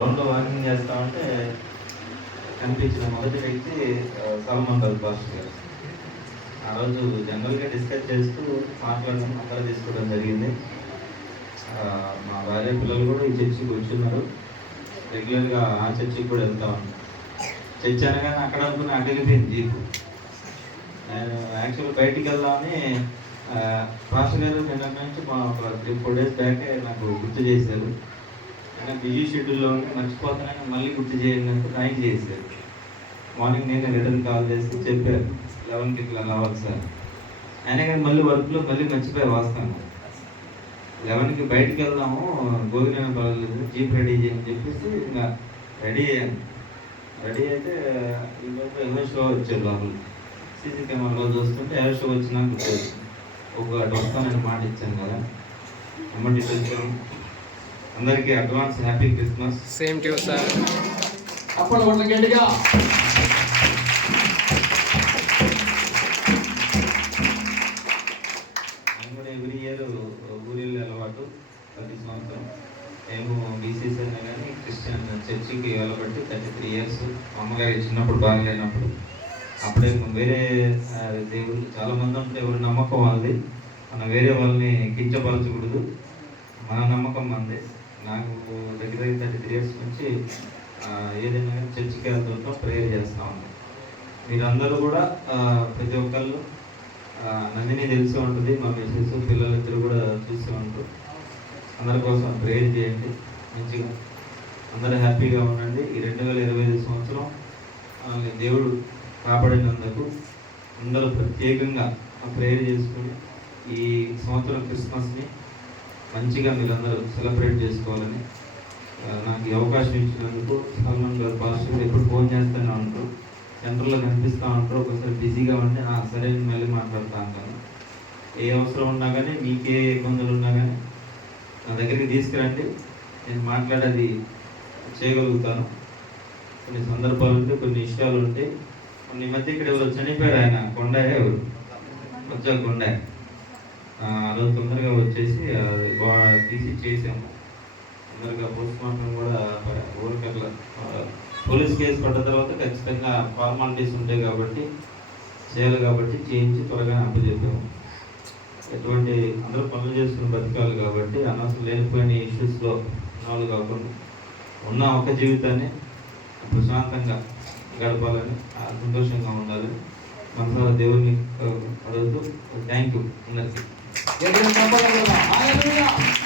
గ్రౌండ్లో వాకింగ్ చేస్తా ఉంటే కనిపించిన మొదటి వ్యక్తి సల్మాన్ రాజు గారు. ఆ రోజు జనరల్గా డిస్కస్ చేస్తూ మాట్లాడడం అక్కడ తీసుకోవడం జరిగింది. మా భార్య పిల్లలు కూడా ఈ చర్చికి వచ్చున్నారు. రెగ్యులర్గా ఆ చర్చికి కూడా వెళ్తా ఉన్నాం. చర్చి అనగానే అక్కడ అనుకుని అడిగిపోయింది జీపు. నేను యాక్చువల్ బయటికి వెళ్దామని ఆ, గారు నిన్న నుంచి మా ఒక త్రీ ఫోర్ డేస్ బ్యాక్ నాకు గుర్తు చేశారు. అయినా బిజీ షెడ్యూల్లో ఉండి మర్చిపోతున్నాను మళ్ళీ గుర్తు చేయండి అంటే నైట్ చేశారు. మార్నింగ్ నేను రిటర్న్ కాల్ చేసి చెప్పారు. లెవెన్కి ఇట్లా రావాలి సార్. అయినా కానీ మళ్ళీ వర్క్లో మళ్ళీ మర్చిపోయి వస్తాను. లెవెన్కి బయటికి వెళ్దాము గోగిన పర్వాలేదు జీప్ రెడీ చేయని చెప్పేసి ఇంకా రెడీ అయ్యాను. రెడీ అయితే ఈరోజు ఎవరో షో వచ్చారు లోపల. సీసీ కెమెరాలో చూస్తుంటే ఎవరో షో వచ్చినా ఒక ఒక వస్తానని మాట ఇచ్చాను కదా. అమ్మటి వచ్చాను అందరికీ advance happy Christmas same to sir అప్పుడు కొంచెం గట్టిగా ఎవ్రీ ఇయర్ ఊరిల్లు అలవాటు ప్రతి సంవత్సరం. మేము బీసీసీ అయినా కానీ క్రిస్టియన్ చర్చికి వెళ్ళబట్టి థర్టీ త్రీ ఇయర్స్ అమ్మగారి చిన్నప్పుడు బాగలేనప్పుడు అప్పుడే వేరే ఆ, దేవుళ్ళు చాలా మంది ఉంటే ఎవరి నమ్మకం వాళ్ళది. మనం వేరే వాళ్ళని కించపరచకూడదు. మన నమ్మకం మనది నాకు దగ్గర దగ్గర థర్టీ త్రీ ఇయర్స్ నుంచి ఏదైనా కానీ చర్చికి వెళ్తుంటాం ప్రేయర్ చేస్తా ఉన్నాం. మీరందరూ కూడా ప్రతి ఒక్కళ్ళు నందిని తెలిసి ఉంటుంది మా మిస్సెస్ పిల్లలిద్దరు కూడా చూస్తూ ఉంటారు అందరి కోసం ప్రేయర్ చేయండి మంచిగా. అందరూ హ్యాపీగా ఉండండి. ఈ రెండు వేల ఇరవై ఐదు సంవత్సరం దేవుడు కాపాడినందుకు అందరూ ప్రత్యేకంగా ప్రేయర్ చేసుకుని ఈ సంవత్సరం క్రిస్మస్ని మంచిగా మీరందరూ సెలబ్రేట్ చేసుకోవాలని నాకు ఈ అవకాశం ఇచ్చినందుకు సల్మాన్ గారు పాస్టర్ ఎప్పుడు ఫోన్ చేస్తూనే ఉంటారు సెంటర్లో కనిపిస్తూ ఉంటారు ఒకసారి బిజీగా ఉంటే "ఆ, సరే మళ్ళీ మాట్లాడుతూ ఉంటాను. ఏ అవసరం ఉన్నా కానీ మీకే ఇబ్బందులు ఉన్నా కానీ నా దగ్గరికి తీసుకురండి. నేను మాట్లాడేది చేయగలుగుతాను. కొన్ని సందర్భాలు ఉంటే కొన్ని విషయాలు ఉంటే కొన్ని ఈ మధ్య ఇక్కడ ఎవరు చనిపోయారు ఆయన కొండ ఎవరు? వచ్చా కొండ ఆ రోజు తొందరగా వచ్చేసి అది తీసి చేసాము తొందరగా పోస్ట్ మార్టం కూడా ఊరికట్లా పోలీస్ కేసు పడ్డ తర్వాత ఖచ్చితంగా ఫార్మాలిటీస్ ఉంటాయి కాబట్టి చేయాలి కాబట్టి చేయించి త్వరగా అప్పచెప్పాము. ఎటువంటి అందరూ పనులు చేసుకుని బతకాలి కాబట్టి అనవసరం లేనిపోయిన ఇష్యూస్లో ఇన్వాల్వ్ కాకుండా ఉన్న ఒక జీవితాన్ని ప్రశాంతంగా గడపాలని సంతోషంగా ఉండాలి మనసారా దేవుడిని అడుగుతూ థ్యాంక్ యూ అందరికీ. గట్టిగా చెప్పాలి